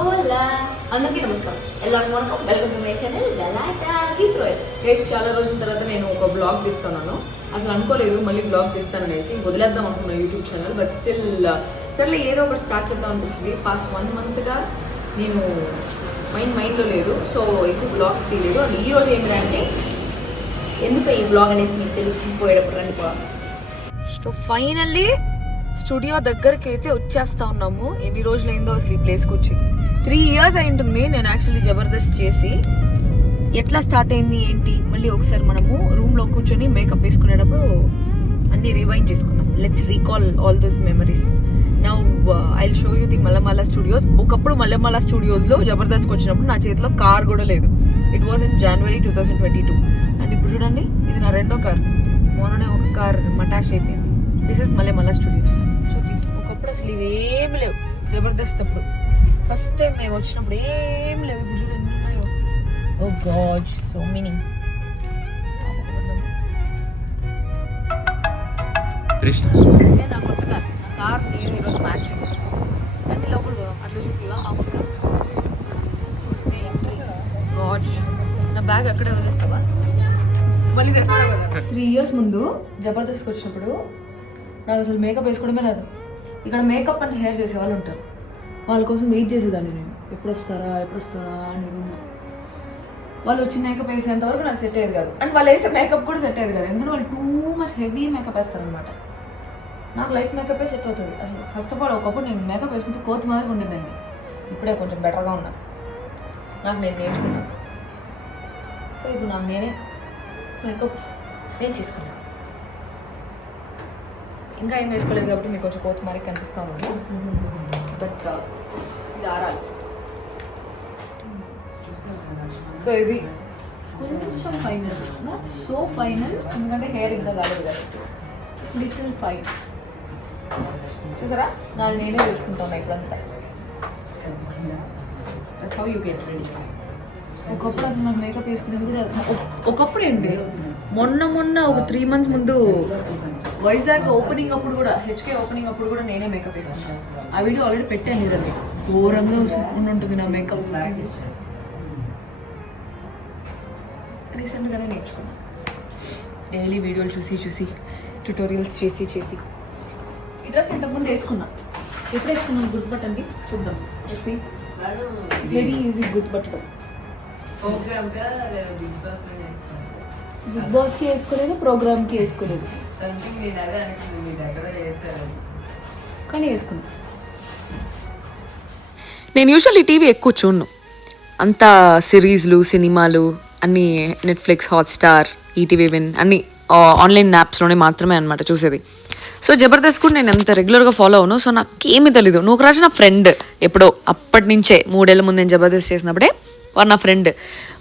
ఓలా అందరికీ నమస్కారం, ಎಲ್ಲರಿಗೂ వణకం. Welcome to my channel Galatta with Royal. Guys, చాలా రోజుల తర్వాత నేను ఒక బ్లాగ్ తీస్తున్నాను. అసలు అనుకోలేదు మళ్ళీ బ్లాగ్ తీస్తాను అనేసి వదిలేద్దాం అనుకున్నాను యూట్యూబ్ ఛానల్. బట్ స్టిల్ సర్లే ఏదో ఒకటి స్టార్ట్ చేద్దాం అనిపిస్తుంది. పాస్ట్ 1 monthగా నేను మైండ్లో లేదు, సో ఎక్కువ బ్లాగ్స్ తీయలేదు. అండ్ ఈ రోజు ఏమిరా అంటే ఎందుకు ఈ బ్లాగ్ అనేసి మీకు తెలుసుకుపోయేటప్పుడు రండి పోవాలి. సో ఫైనల్లీ స్టూడియో దగ్గరికి అయితే వచ్చేస్తా ఉన్నాము. ఎన్ని రోజులైందో అసలు ఈ ప్లేస్కి వచ్చి 3 years అయి ఉంటుంది నేను యాక్చువల్లీ జబర్దస్త్ చేసి. ఎట్లా స్టార్ట్ అయింది ఏంటి మళ్ళీ ఒకసారి మనము రూమ్లో కూర్చొని మేకప్ వేసుకునేటప్పుడు అన్ని రివైండ్ చేసుకుందాం. Let's recall all this memories. Now I will show you the Mallemala studios. ఒకప్పుడు మల్లెమాల స్టూడియోస్లో జబర్దస్త్కి వచ్చినప్పుడు నా చేతిలో కార్ కూడా లేదు. It was in January 2022. And ఇప్పుడు చూడండి, ఇది నా 2వ కార్. మొన్ననే ఒక కార్ మటాష్ అయిపోయింది. This is Mallemala studios. చూద్దాం, ఒకప్పుడు అసలు ఇవేమి లేవు జబర్దస్త్ అప్పుడు. ఫస్ట్ టైం మేము వచ్చినప్పుడు ఏం లేవు. ఇప్పుడు చూడండి ఎన్ని ఉన్నాయో. ఓ గాడ్, సో మెనీ. ఇదే నా కొత్త కార్. నా కార్ నేను ఈరోజు మ్యాచ్ అంటే లోపల అట్లా చూపివా ఆ పక్క. గాడ్, నా బ్యాగ్ అక్కడే వదిలేస్తావా? మళ్ళీ తెస్తావు కదా. 3 years ముందు జబర్దస్త్కి వచ్చినప్పుడు నాకు అసలు మేకప్ వేసుకోవడమే రాదు. ఇక్కడ మేకప్ అండ్ హెయిర్ చేసే వాళ్ళు ఉంటారు, వాళ్ళ కోసం వెయిట్ చేసేదాన్ని నేను. ఎప్పుడు వస్తారా అని రూమ్లో. వాళ్ళు వచ్చి మేకప్ వేసేంత వరకు నాకు సెట్ అయ్యేది కాదు. అండ్ వాళ్ళు వేసే మేకప్ కూడా సెట్ అయ్యేది కాదు, ఎందుకంటే వాళ్ళు టూ మచ్ హెవీ మేకప్ వేస్తారనమాట. నాకు లైట్ మేకప్ సెట్ అవుతుంది అసలు. ఫస్ట్ ఆఫ్ ఆల్ ఒకప్పుడు నేను మేకప్ వేసుకుంటే కోతి మాదిరి ఉండేదండి. ఇప్పుడే కొంచెం బెటర్గా ఉన్నా. నాకు నేను నేర్చుకున్నాను. సో ఇప్పుడు నాకు నేనే మేకప్ నేను చేసుకున్నాను. ఇంకా ఏం వేసుకోలేదు కాబట్టి మీకు కొంచెం కోతి మాదిరి కనిపిస్తూ ఉంది. బట్ ఇది ఆరాలి. సో ఇది కొంచెం ఫైనల్, నాట్ సో ఫైనల్, ఎందుకంటే హెయిర్ ఇంకా కాలేదు కదా. Little fine. చూసారా, నాది నేనే వేసుకుంటాను ఇప్పుడంతా. That's how you get ready. ఒకప్పుడు అసలు నాకు మేకప్ వేసుకునేది కూడా ఒకప్పుడు ఏంటి, మొన్న ఒక 3 months ముందు వైజాగ్ ఓపెనింగ్ అప్పుడు కూడా, హెచ్కే ఓపెనింగ్ అప్పుడు కూడా నేనే మేకప్ వేసుకుంటాను. ఆ వీడియో ఆల్రెడీ పెట్టాను కదండి. ఘోరంగా ఉంటుంది నా మేకప్. రీసెంట్గానే నేర్చుకున్నాను. డైలీ వీడియోలు చూసి ట్యూటోరియల్స్ చేసి ఈ డ్రెస్ ఇంతకుముందు వేసుకున్నా. ఎప్పుడు వేసుకున్నాను గుర్తుపట్టండి, చూద్దాం. వెరీ ఈజీ గుర్తుపట్టడం. బిగ్ బాస్కి వేసుకోలేదు, ప్రోగ్రామ్కి వేసుకోలేదు, కానీ వేసుకున్నా. నేను యూజువల్లీ టీవీ ఎక్కువ చూడను. అంతా సిరీస్లు, సినిమాలు అన్నీ నెట్ఫ్లిక్స్, హాట్స్టార్, ఈటీవీ విన్ అన్నీ ఆన్లైన్ యాప్స్లోనే మాత్రమే అనమాట చూసేది. సో జబర్దస్త్ కూడా నేను ఎంత రెగ్యులర్గా ఫాలో అవును. సో నాకు ఏమీ తెలీదు. నువ్వు రాజు నా ఫ్రెండ్, ఎప్పుడో అప్పటి నుంచే 3 ఏళ్ల ముందు నేను జబర్దస్త్ చేసినప్పుడే వాడు నా ఫ్రెండ్.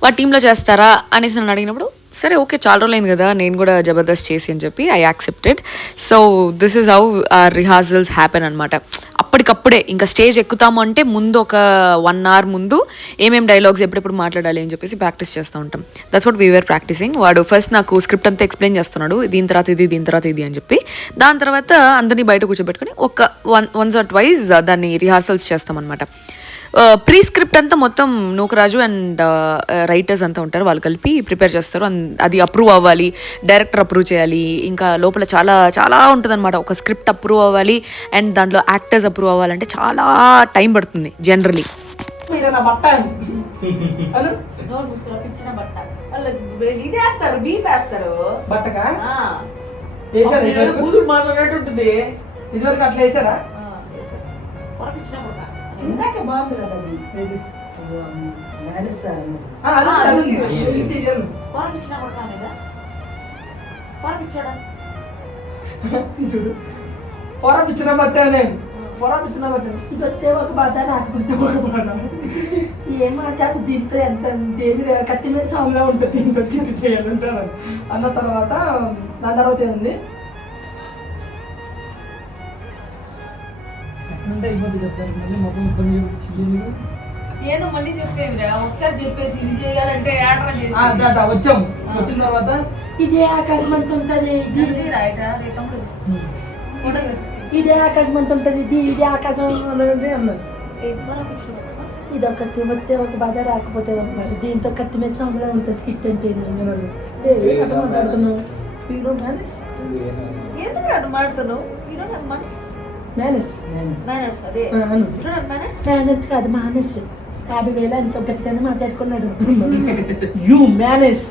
వాడు టీంలో చేస్తారా అనేసి నన్ను అడిగినప్పుడు సరే ఓకే, చాలా రోజులైంది కదా నేను కూడా జబర్దస్త్ చేసి అని చెప్పి I accepted. So this is how our rehearsals happen అనమాట. అప్పటికప్పుడే ఇంకా స్టేజ్ ఎక్కుతాము అంటే ముందు ఒక 1 hour ముందు ఏమేమి డైలాగ్స్ ఎప్పుడెప్పుడు మాట్లాడాలి అని చెప్పేసి ప్రాక్టీస్ చేస్తూ ఉంటాం. That's what we are practising. వాడు ఫస్ట్ నాకు స్క్రిప్ట్ అంతా ఎక్స్ప్లెయిన్ చేస్తున్నాడు, దీని తర్వాత ఇది అని చెప్పి. దాని తర్వాత అందరినీ బయట కూర్చోబెట్టుకుని ఒక వన్స్ ఆర్ ట్వైస్ దాన్ని రిహార్సల్స్ చేస్తామన్నమాట. ప్రీ స్క్రిప్ట్ అంతా మొత్తం నూకరాజు అండ్ రైటర్స్ అంతా ఉంటారు, వాళ్ళు కలిపి ప్రిపేర్ చేస్తారు. అది అప్రూవ్ అవ్వాలి, డైరెక్టర్ అప్రూవ్ చేయాలి, ఇంకా లోపల చాలా చాలా ఉంటుంది అనమాట. ఒక స్క్రిప్ట్ అప్రూవ్ అవ్వాలి అండ్ దాంట్లో యాక్టర్స్ అప్రూవ్ అవ్వాలంటే చాలా టైం పడుతుంది జనరలీ. ఇదివరకు అట్లా వేసారా? ఇందాక బాగుంది కదా చూడు, పొరపిచ్చిన బట్టానే ఇది వస్తే ఒక బాధ, నాకు ఒక బాధ. ఏమాట దీంతో ఎంత ఏది కత్తి మీద సాములా ఉంటుంది, దీంతో స్కిట్ చేయాలంటారు అన్న తర్వాత దాని తర్వాత ఏముంది అంటే ఇబ్బంది చెప్తారు. మళ్ళీ మొత్తం ఇబ్బంది చెయ్యండి. ఏదో మళ్ళీ చెప్పేవిరా, ఒకసారి చెప్పేసి ఇది చేయాలంటే వచ్చాం. వచ్చిన తర్వాత ఇదే ఆకాశం అంత ఉంటది, ఇదే ఆకాశం అంత ఉంటది, ఇదే ఆకాశం అన్నది అన్నారు. ఇది ఒక కత్తి వస్తే ఒక బాధ రాకపోతే మరి దీంతో కత్తి మీద సాంబలా ఉంటుంది స్కిట్ అంటే మాట్లాడుతున్నావు ఎందుకు రాడు మాడుతున్నావు మేనస్ మేనర్స్ అదే మేనర్స్ మేనస్ కాదు మానస్ 50,000 ఎంతో గట్టిగానే మాట్లాడుకున్నాడు యూ మేనస్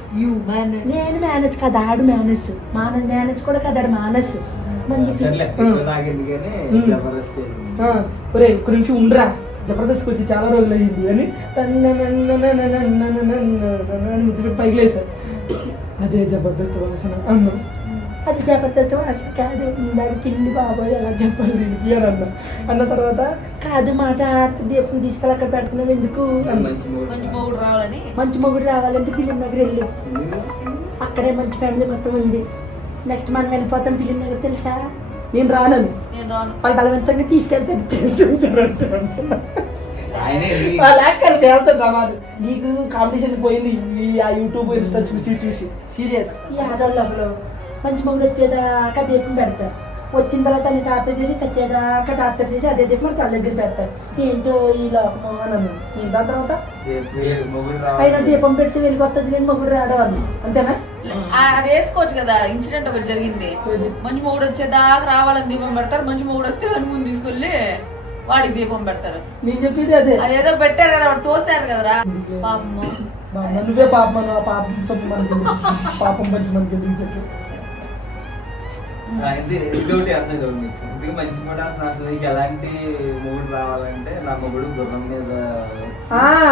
నేను మేనస్ కాదు ఆడు మేనస్ మేనస్ కూడా కాదు ఆడు మానస్ ఒరే ఒక్క నిమిషం ఉండరా జబర్దస్త్ వచ్చి చాలా రోజులు అయ్యింది అని ముద్దు పెట్టి పైకి లేసారు అదే జబర్దస్త్ వాసన అన్నా అది జబర్దస్త్ వాసన కాదు దాని పిల్లి బాబాయ్ అలా చెప్పాలి దీనికి అని అన్న తర్వాత కాదు మాట ఆడుతుంది ఎప్పుడు తీసుకెళ్ళి అక్కడ పెడుతున్నావు ఎందుకు మంచి మొగుడు రావాలంటే ఫిలిం నగర్ వెళ్ళు అక్కడే మంచి ఫ్యామిలీ మొత్తం ఉంది నెక్స్ట్ మనం వెళ్ళిపోతాం ఫిలిం నగర్ తెలుసా నేను రానని వాళ్ళు బలవంతంగా తీసుకెళ్తాను వెళ్తాను నీకు కాంపిటీషన్ పోయింది ఆ యూట్యూబ్ ఇన్స్టా చూసి సీరియస్ ఈ ఆడవాళ్ళు మంచి మొగుడు వచ్చేదాకా దీపం పెడతారు వచ్చిన తర్వాత అన్ని టార్చర్ చేసి చచ్చేదాకా టార్చర్ చేసి అదే దీపం తల దగ్గర పెడతారు ఏంటో ఈ లోపం అని దాని తర్వాత అయినా దీపం పెడితే వెళ్ళిపోతుంది కానీ మొగుడు రాడవాళ్ళు అంతేనా అది వేసుకోవచ్చు కదా ఇన్సిడెంట్ ఒకటి జరిగింది మంచి మొగుడు వచ్చేదాకా రావాలని దీపం పెడతారు మంచి మొగుడు వస్తే హనుమూన్ తీసుకెళ్ళి వాడికి దీపం పెడతారు నేను చెప్పేది అదే అదేదో పెట్టారు కదా వాడు తోసారు కదరా పాపం నువ్వే పాపం పాపం మనకి పాపం పంచి మనకి చెప్పి ఇదొకటి అర్థం గమనిస్తుంది మంచి కూడా అసలు ఎలాంటి మొగుడు రావాలంటే నా మొగుడు గుర్రం మీద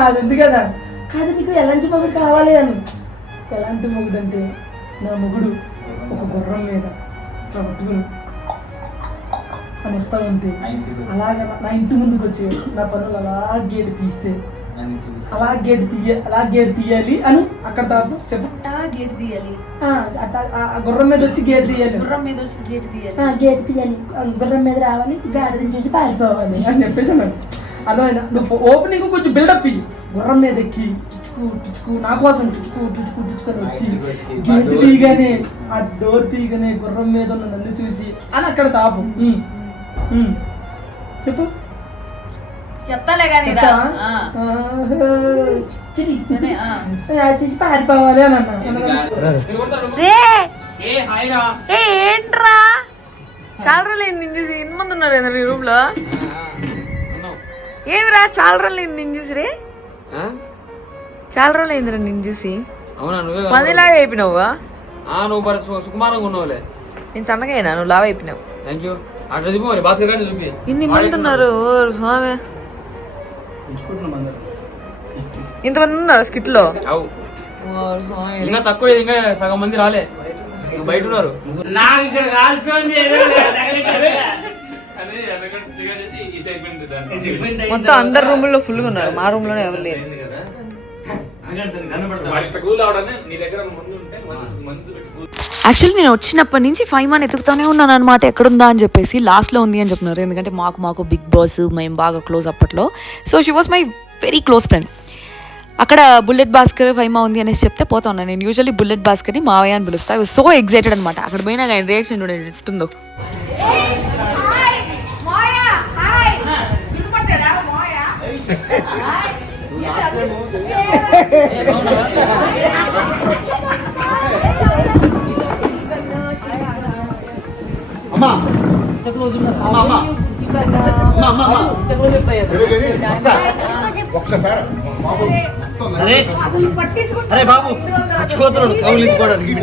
అది ఉంది కదా కాదు నీకు ఎలాంటి మొగుడు కావాలి అని ఎలాంటి మొగుడు అంటే నా మొగుడు ఒక గుర్రం మీద పట్టుకుని అని వస్తా ఉంటే అలాగే నా ఇంటి ముందుకు వచ్చి నా పనులు అలా గేటు తీస్తే అలా గేటు తీయాలి అని అక్కడ తాపు చెప్పు గేట్ తీయాలి గుర్రం మీద వచ్చి గేటు తీయాలి గేటు తీయాలి గుర్రం మీద రావాలి గాడిదని చూసి పారిపోవాలి అని చెప్పేసి అన్నాడు అర్థమైనా నువ్వు ఓపెనింగ్ కొంచెం బిల్డప్ ఇయ్యి గుర్రం మీద ఎక్కి టుచుకు నా కోసం టుచుకొని వచ్చి గేటు తీయగానే ఆ డోర్ తీయగానే గుర్రం మీద ఉన్న నన్ను చూసి అని అక్కడ తాపు చెప్పు చెప్తాలే కానీ చూసి పారిపోవాలి అని అన్నా ఏంట్రా చాలా రోజులు అయింది చూసి ఎంతమంది ఉన్నారు ఈ రూమ్ లో ఏమిరా చాలా రోజులు అయింది నేను చూసి రే చాలా రోజులు అయిందిరా నేను చూసి మందిలాగా అయిపోయినావుగా నువ్వు మరి సుకుమారంగా ఉన్నావులే నేను సన్నగా అయినా నువ్వు లావ్ అయిపోయినావు థ్యాంక్ యూ అట్లా చూపి మరి భాస్కర్ గారిని చూపి ఇన్ని మంది ఉన్నారు స్వామి ఇంతమంది ఉన్నారు స్కిట్ లో ఇంకా తక్కువ ఇంకా సగం మంది రాలే బయట ఉన్నారు మొత్తం అందరు రూమ్ లో ఫుల్ గా ఉన్నారు మా రూమ్ లోనే ఎవరు లేరు యాక్చువల్లీ నేను వచ్చినప్పటి నుంచి 5 మంది ఎతుకుతానే ఉన్నాను అనమాట ఎక్కడుందా అని చెప్పేసి లాస్ట్లో ఉంది అని చెప్తున్నారు ఎందుకంటే మాకు బిగ్ బాస్ మేము బాగా క్లోజ్ అప్పట్లో so she was my very close friend అక్కడ బుల్లెట్ భాస్కర్ ఫైమా ఉంది అనేసి చెప్తే పోతా ఉన్నాను నేను యూజువల్లీ బుల్లెట్ భాస్కర్ని మావయ్య అని పిలుస్తా ఐ వాజ్ సో ఎక్సైటెడ్ అనమాట అక్కడ పోయినా కానీ రియాక్షన్ చూడండి ఎట్టుందో అరే బాబు చచ్చిపోతున్నాడు సౌలించుకోవడానికి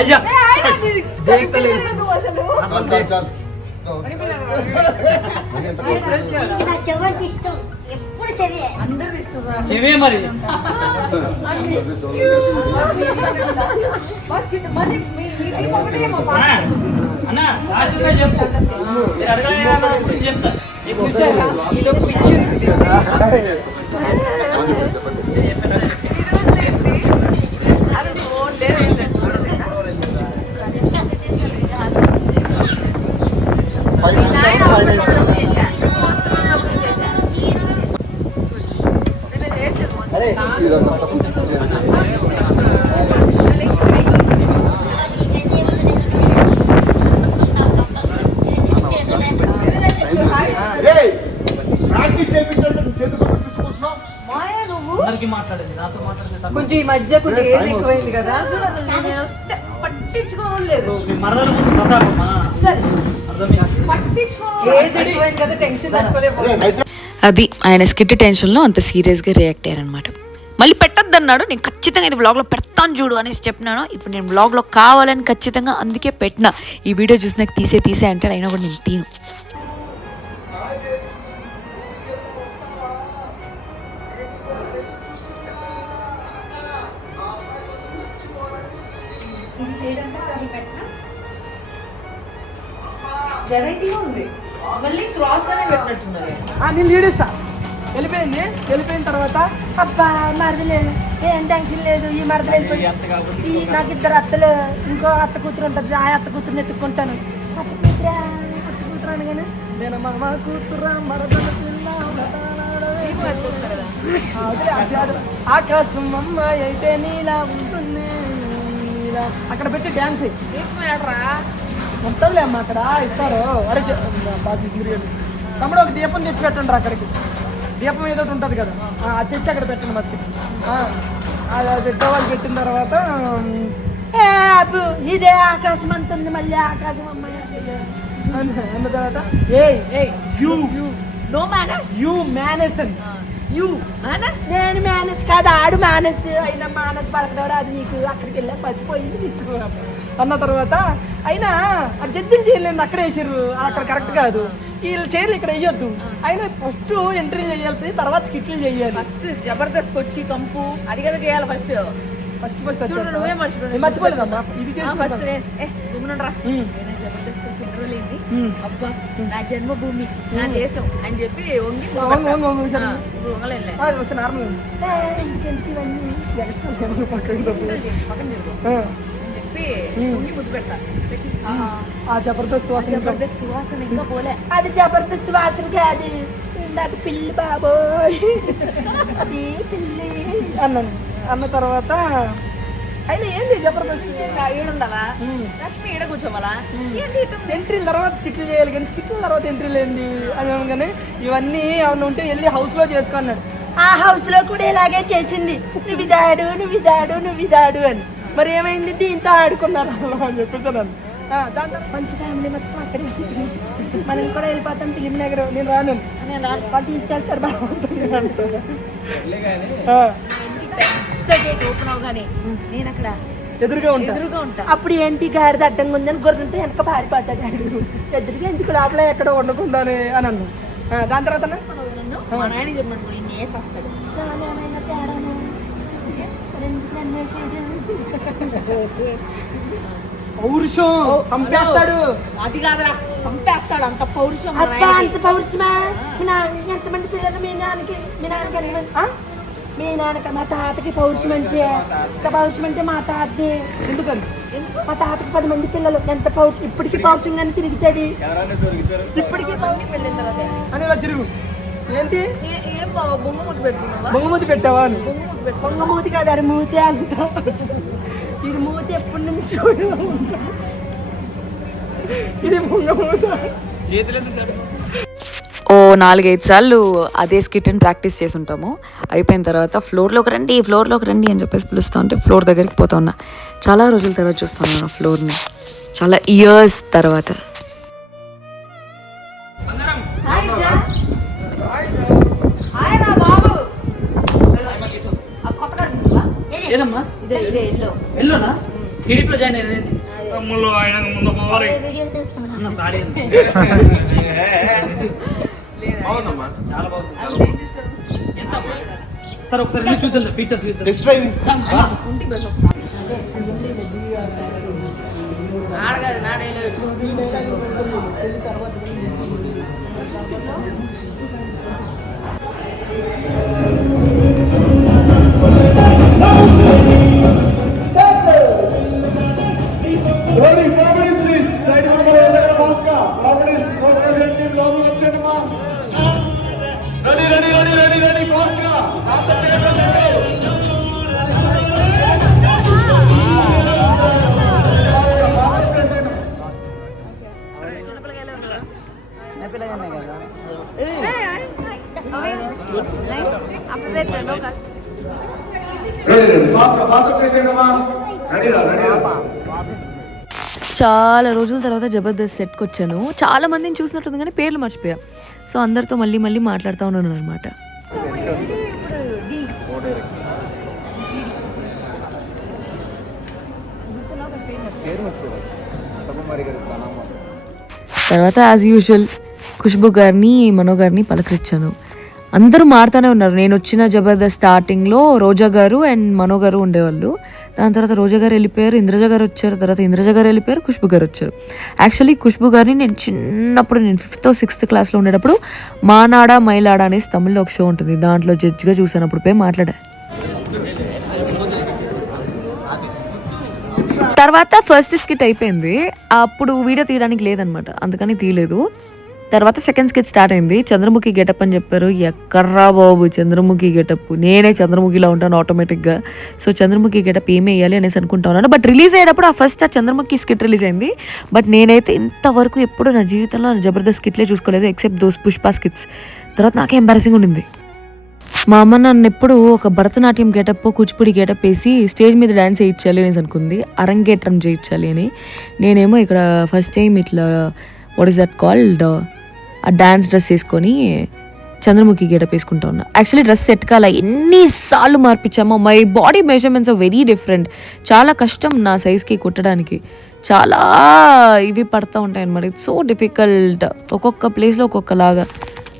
అయ్యా చెవే మరి అన్నా చెప్తా ఇదొక పిచ్చి ప్రాక్టీస్ చేయించాలంటే నువ్వు చేతులు తీసుకుంటున్నావు అందరికి మాట్లాడింది, నాతో మాట్లాడితే తను. కొంచెం ఈ మధ్య కొంచెం ఏజ్ ఎక్కువైంది కదా, చూడు అసలు నేను వస్తే పట్టించుకోలేదు. మీ మరదలు ముందు ప్రతాపమ్మా. ఏజ్ ఎక్కువైంది కదా, టెన్షన్ తట్టుకోలేదు. అది ఆయన స్కిట్ టెన్షన్లో అంత సీరియస్గా రియాక్ట్ అయ్యారనమాట. మళ్ళీ పెట్టద్దన్నాడు, నేను ఖచ్చితంగా ఇది వ్లాగ్లో పెడతాను చూడు అనేసి చెప్పినాను. ఇప్పుడు నేను వ్లాగ్లో కావాలని ఖచ్చితంగా అందుకే పెట్టినా. ఈ వీడియో చూసి నాకు తీసే అంటాడు, అయినా కూడా నేను తీను. వెరైటీగా ఉంది, మళ్ళీ క్రాస్ గానే పెట్టినట్టున్నారు. నేను లీడ్ ఇస్తా. వెళ్ళిపోయిన తర్వాత అబ్బా మరది లేదు, ఏం టెన్షన్ లేదు, ఈ మరది వెళ్ళిపోయి నాకు 2 అత్తలు, ఇంకో అత్త కూతురు ఉంటుంది, ఆ అత్త కూతురుని ఎత్తుక్కుంటాను. అత్త కూతురు అనగానే నేను మా కూతురా మరదల పిల్ల ఆకాశం అమ్మాయి అయితే నీలా ఉంటుంది నీలా. అక్కడ పెట్టి డ్యాన్స్ ఉంటుందిలే అమ్మ, అక్కడ ఇస్తారు. అరే తమ్ముడు ఒక దీపం తెచ్చి పెట్టండి రా అక్కడికి. దీపం ఏదో ఒకటి ఉంటుంది కదా, అది తెచ్చి అక్కడ పెట్టండి మర్చి. అది వాళ్ళు పెట్టిన తర్వాత ఇదే ఆకాశం అంటుంది, మళ్ళీ ఆకాశం అమ్మాయి అన్న తర్వాత నేను మేనేజ్ కాదు, ఆడు మేనేజ్ అయినా మానస్ పడకడవరా, అది నీకు అక్కడికి వెళ్ళా పడిపోయింది నీకు అన్న తర్వాత అయినా ఆ జడ్జిని చేయలేదు, అక్కడ వేసారు, అక్కడ కరెక్ట్ కాదు, వీళ్ళు చైర్లు ఇక్కడ వేయొద్దు. అయినా ఫస్ట్ ఎంట్రీ చేయాల్సి, తర్వాత స్కిట్లు చేయాలి. ఫస్ట్ జబర్దస్త్ వచ్చి కంపు అది కదా చేయాలి. ఫస్ట్ నువ్వే మర్చిపోలేదమ్మా ఇది ఫస్ట్ రా జబర్దస్త్ ఇంటర్వ్యూ ఏంది, అబ్బా నా జన్మభూమి నా దేశం అని చెప్పి వంగి ముద్దు పెడతా. జబర్దస్త్ జబర్దస్త్ సువాసన ఇంకా పోలే, అది జబర్దస్త్ వాసన కాదు, నాకు పిల్లి బాబోయ్ అది పిల్లి అన్నాను. అన్న తర్వాత అయినా ఏంది జబర్దస్త్ ఏడుండవా లక్ష్మి ఏడ కూర్చోవాలా, ఎంట్రీల తర్వాత స్కిట్లు చేయాలి, కానీ స్కిట్ల తర్వాత ఎంట్రీలు ఏంది అని కానీ ఇవన్నీ ఏమన్నా ఉంటే వెళ్ళి హౌస్ లో చేసుకున్నాడు. ఆ హౌస్ లో కూడా ఇలాగే చేసింది, నువ్వు ఇదాడు అని. మరి ఏమైంది, దీంతో ఆడుకున్నారు అని చెప్పేసాను. దాని తర్వాత మంచి ఫ్యామిలీ మొత్తం అక్కడే, మనం కూడా వెళ్ళిపోతాం ఫిలిం నగర్. నేను రాను, వాళ్ళు తీసుకెళ్తారు బాగుంటుంది అంటారు. ఓపెన్ అవగానే నేను అక్కడ ఎదురుగా ఉంటా. అప్పుడు ఏంటి గాడిద అడ్డంగా ఉందని గొర్రెంతో వెనక పారిపోతాడు, ఎదురుగా ఎందుకు లోపల ఎక్కడ ఉండకుండానే అని అన్నాను. దాని తర్వాత మా నాయన చెప్పినట్టు నేసేస్తాడు, పౌరుషం చంపేస్తాడు. అది కాదురా, చంపేస్తాడు. అంత పౌరుషం, అంత పౌరుషమా? ఎంతమంది పిల్లలు మీ నాన్నకి మీ నాన్నకి మా తాతకి పౌరుషం అంటే ఎంత పౌరుషం అంటే మా తాతకి. ఎందుకని మా తాతకి 10 మంది పిల్లలు, ఎంత పౌరుషం, ఇప్పటికీ పౌరుషంగానే తిరుగుతాడు. ఇప్పటికీ పౌరుషం వెళ్ళిన తర్వాత అని ఇలా తిరుగు. ఏంటి బొంగమూతి పెట్టుకున్నావా? బొంగమూతి పెట్టావా? బొంగమూతి కాదు, అది మూతే అంత. ఇది మూతి ఎప్పటి నుంచి ఇది బొంగమూత. ఓ 4-5 సార్లు అదే స్కిట్ని ప్రాక్టీస్ చేసి ఉంటాము. అయిపోయిన తర్వాత ఫ్లోర్లోకి రండి అని చెప్పేసి పిలుస్తూ ఉంటే ఫ్లోర్ దగ్గరికి పోతా ఉన్నా. చాలా రోజుల తర్వాత చూస్తాను నేను ఫ్లోర్ని, చాలా ఇయర్స్ తర్వాత. ఏదమ్మా ఎల్లోనా టీడీపీలో జాయిన్ అయ్యేది చాలా బాగుంది. ఎంత సార్ ఒకసారి చూద్దాం ఫీచర్స్ ఆడగాదు నాడేలో చాలా రోజుల తర్వాత జబర్దస్త్ సెట్కి వచ్చాను. చాలా మందిని చూసినట్టుంది కానీ పేర్లు మర్చిపోయా. సో అందరితో మళ్ళీ మళ్ళీ మాట్లాడుతూ ఉన్నాను అనమాట. తర్వాత యాజ్ యూజువల్ ఖుష్బు గారిని మనో గారిని పలకరించాను. అందరూ మారుతూనే ఉన్నారు. నేను వచ్చిన జబర్దస్త్ స్టార్టింగ్లో రోజా గారు అండ్ మనో గారు ఉండేవాళ్ళు. దాని తర్వాత రోజా గారు వెళ్ళిపోయారు, ఇంద్రజ గారు వచ్చారు, తర్వాత ఇంద్రజ గారు వెళ్ళిపోయారు, ఖుష్బు గారు వచ్చారు. యాక్చువల్లీ ఖుష్బు గారిని నేను చిన్నప్పుడు, నేను 5th or 6th క్లాస్లో ఉండేటప్పుడు మానాడ మైలాడ అనేసి తమిళ్లో ఒక షో ఉంటుంది, దాంట్లో జడ్జిగా చూసాను. అప్పుడు పోయి మాట్లాడా. తర్వాత ఫస్ట్ స్కిట్ అయిపోయింది, అప్పుడు వీడియో తీయడానికి లేదనమాట, అందుకని తీయలేదు. తర్వాత సెకండ్ స్కిట్ స్టార్ట్ అయింది. చంద్రముఖి గెటప్ అని చెప్పారు. ఎక్కడ్రా బాబు చంద్రముఖి గెటప్, నేనే చంద్రముఖిలా ఉంటాను ఆటోమేటిక్గా. సో చంద్రముఖి గెటప్ ఏమి వేయాలి అనేసి అనుకుంటా ఉన్నాను. బట్ రిలీజ్ అయ్యేటప్పుడు ఆ చంద్రముఖి స్కిట్ రిలీజ్ అయింది. బట్ నేనైతే ఇంతవరకు ఎప్పుడు నా జీవితంలో జబర్దస్త్ స్కిట్లే చూసుకోలేదు, ఎక్సెప్ట్ దోస్ పుష్ప స్కిట్స్. తర్వాత నాకే ఎంబారసింగ్ ఉండింది. మా అమ్మ నన్ను ఎప్పుడు ఒక భరతనాట్యం గెటప్, కూచిపూడి గెటప్ వేసి స్టేజ్ మీద డ్యాన్స్ చేయించాలి అనేసి అనుకుంది, అరంగేట్రం చేయించాలి అని. నేనేమో ఇక్కడ ఫస్ట్ టైం ఇట్లా వాట్ ఈస్ దట్ కాల్డ్, ఆ డ్యాన్స్ డ్రెస్ వేసుకొని చంద్రముఖి గెటప్ వేసుకుంటా ఉన్నా. యాక్చువల్లీ డ్రెస్ సెట్ కాల, ఎన్నిసార్లు మార్పించామో. My body measurements are very different. చాలా కష్టం నా సైజ్కి కుట్టడానికి, చాలా ఇవి పడతా ఉంటాయి అన్నమాట. It's so difficult. ఒక్కొక్క ప్లేస్లో ఒక్కొక్కలాగా.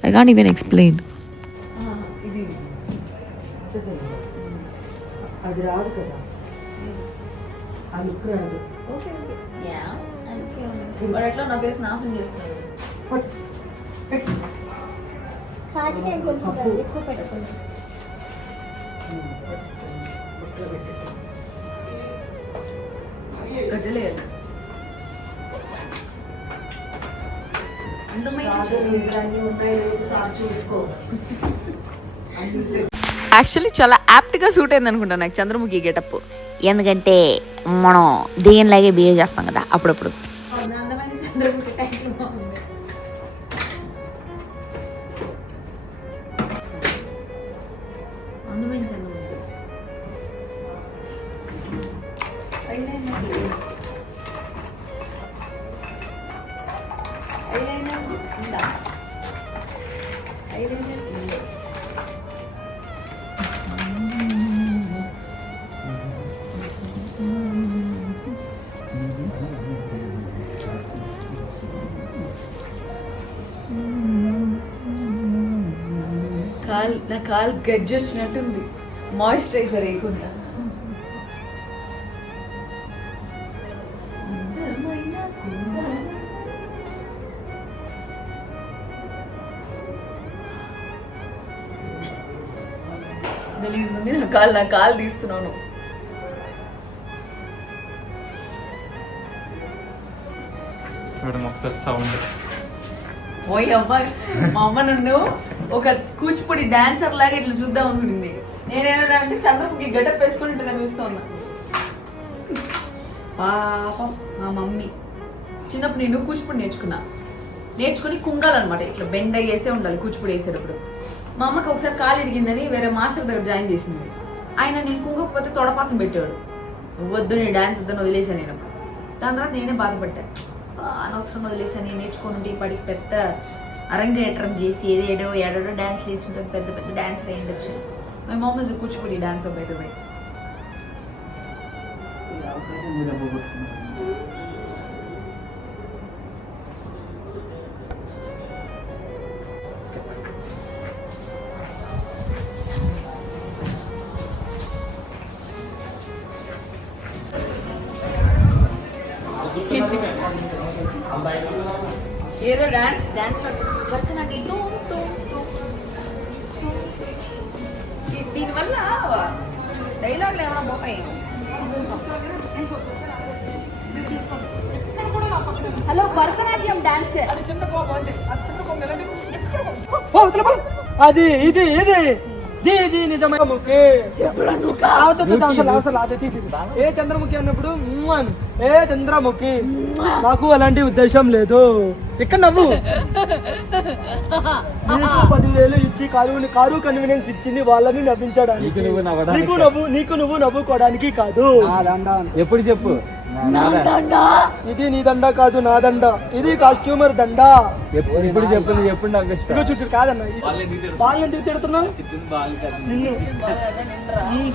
I can't even explain. అది రాదు కదా, ఆ లుక్ రాదు. ఎట్లా నా ఫేస్ నాశనం చేస్తున్నాడు. ఎక్కువ పెట్టకుండా గజ్జలేయాలి. యాక్చువల్లీ చాలా యాప్ట్గా సూట్ అయింది అనుకుంటా నాకు చంద్రముఖి గెటప్. ఎందుకంటే మనం దేనిలాగే బిహేవ్ చేస్తాం కదా అప్పుడప్పుడు. అందమైన చంద్రముఖి టైటిల్ బాగుంది. అందమైన చంద్రముఖి. నా కాలు గజ్జి వచ్చినట్టుంది, మాయిశ్చరైజర్ వేయకుండా. గలీజ్ ఉంది నా కాలు తీస్తున్నాను. ఓయ్ అమ్మా, మా అమ్మ నన్ను ఒక కూచిపూడి డాన్సర్ లాగా ఇట్లా చూద్దాం అనుకుంటుంది. నేనేమన్నా అంటే చంద్రముఖి గెటప్ వేసుకుంటుందిగా చూస్తా ఉన్నా. పాపం మా మమ్మీ. చిన్నప్పుడు నేను కూచిపూడి నేర్చుకుని కుంగాలన్నమాట, ఇట్లా బెండ్ అయ్యేసే ఉండాలి కూచిపూడి వేసేటప్పుడు. మా అమ్మకి ఒకసారి కాలు ఇరిగిందని వేరే మాస్టర్ దగ్గర జాయిన్ చేసింది. ఆయన నేను కుంగకపోతే తొడపాసం పెట్టేవాడు. వద్దు నేను డాన్స్ వద్దని వదిలేసాను నేను. దాని తర్వాత నేనే బాధపడ్డా, అనవసరం వదిలేసాను. నేను నేర్చుకుంటే ఇప్పటికి పెద్ద అరంగేట్రం చేసి ఏడో డాన్స్ వేసుకుంటాను, పెద్ద పెద్ద డాన్సర్ అయ్యిండొచ్చు. My mom is Kuchipudi dancer by the way. ఏదో డాన్స్ భరతనాట్యం దీనివల్ల డైలాగ్లు ఏమైనా పోతాయి. హలో, భరతనాట్యం డాన్స్ అది ఇది ఇది దీది నిజముఖి అవసరం అదే తీసేసి ఏ చంద్రముఖి అన్నప్పుడు ఏ చంద్రముఖి నాకు అలాంటి ఉద్దేశం లేదు ఇక్కడ నవ్వు నీకు 10,000 ఇచ్చి కారు కన్వీనియన్స్ ఇచ్చింది వాళ్ళని నవ్వించడానికి నీకు నువ్వు నవ్వుకోవడానికి కాదు. ఎప్పుడు చెప్పు ఇది నీ దండ కాదు నా దండ, ఇది కాస్ట్యూమర్ దండ. ఇప్పుడు చెప్పు ఎప్పుడు నాకు ఇష్టం. ఇదిగో చూడు కాదన్న వాళ్ళని ఎందుకు తిడుతున్నావు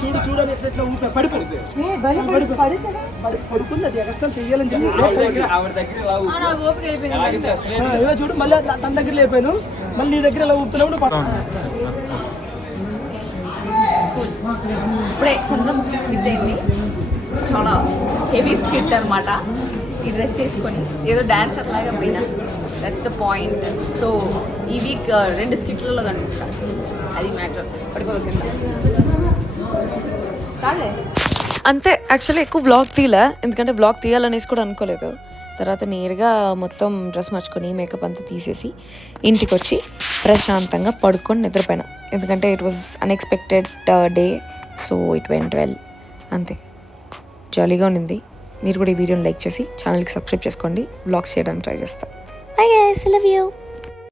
నిన్ను చూడని ఎట్లా ఊపా పడుకుంది అది కష్టం చెయ్యాలని చెప్పి నాకు ఓపిక అయిపోయింది. ఇలా చూడు మళ్ళీ తన దగ్గర లేపాను మళ్ళీ నీ దగ్గర ఇలా ఊపుతున్నావు ఇప్పుడే చంద్రముఖి స్కిట్ అయింది, చాలా హెవీ స్కిట్ అనమాట. ఈ డ్రెస్ వేసుకొని ఏదో డాన్సర్ లాగా పోయినా, దట్స్ ద పాయింట్. సో ఈ వీక్ 2 స్కిట్లలో కనిపిస్తాను, అది మ్యాటర్. పడిపోతుంది కాదే అంతే. యాక్చువల్లీ ఎక్కువ బ్లాగ్ తీయలే, ఎందుకంటే బ్లాగ్ తీయాలనేసి కూడా అనుకోలేదు. తర్వాత నేరుగా మొత్తం డ్రెస్ మార్చుకొని మేకప్ అంతా తీసేసి ఇంటికి వచ్చి ప్రశాంతంగా పడుకొని నిద్రపోయినా. ఎందుకంటే it was unexpected day, so it went well. అంతే, జాలీగా ఉండింది. మీరు కూడా ఈ వీడియోని లైక్ చేసి ఛానల్కి సబ్స్క్రైబ్ చేసుకోండి. బ్లాగ్స్ చేయడానికి ట్రై చేస్తాను. Bye guys, love you.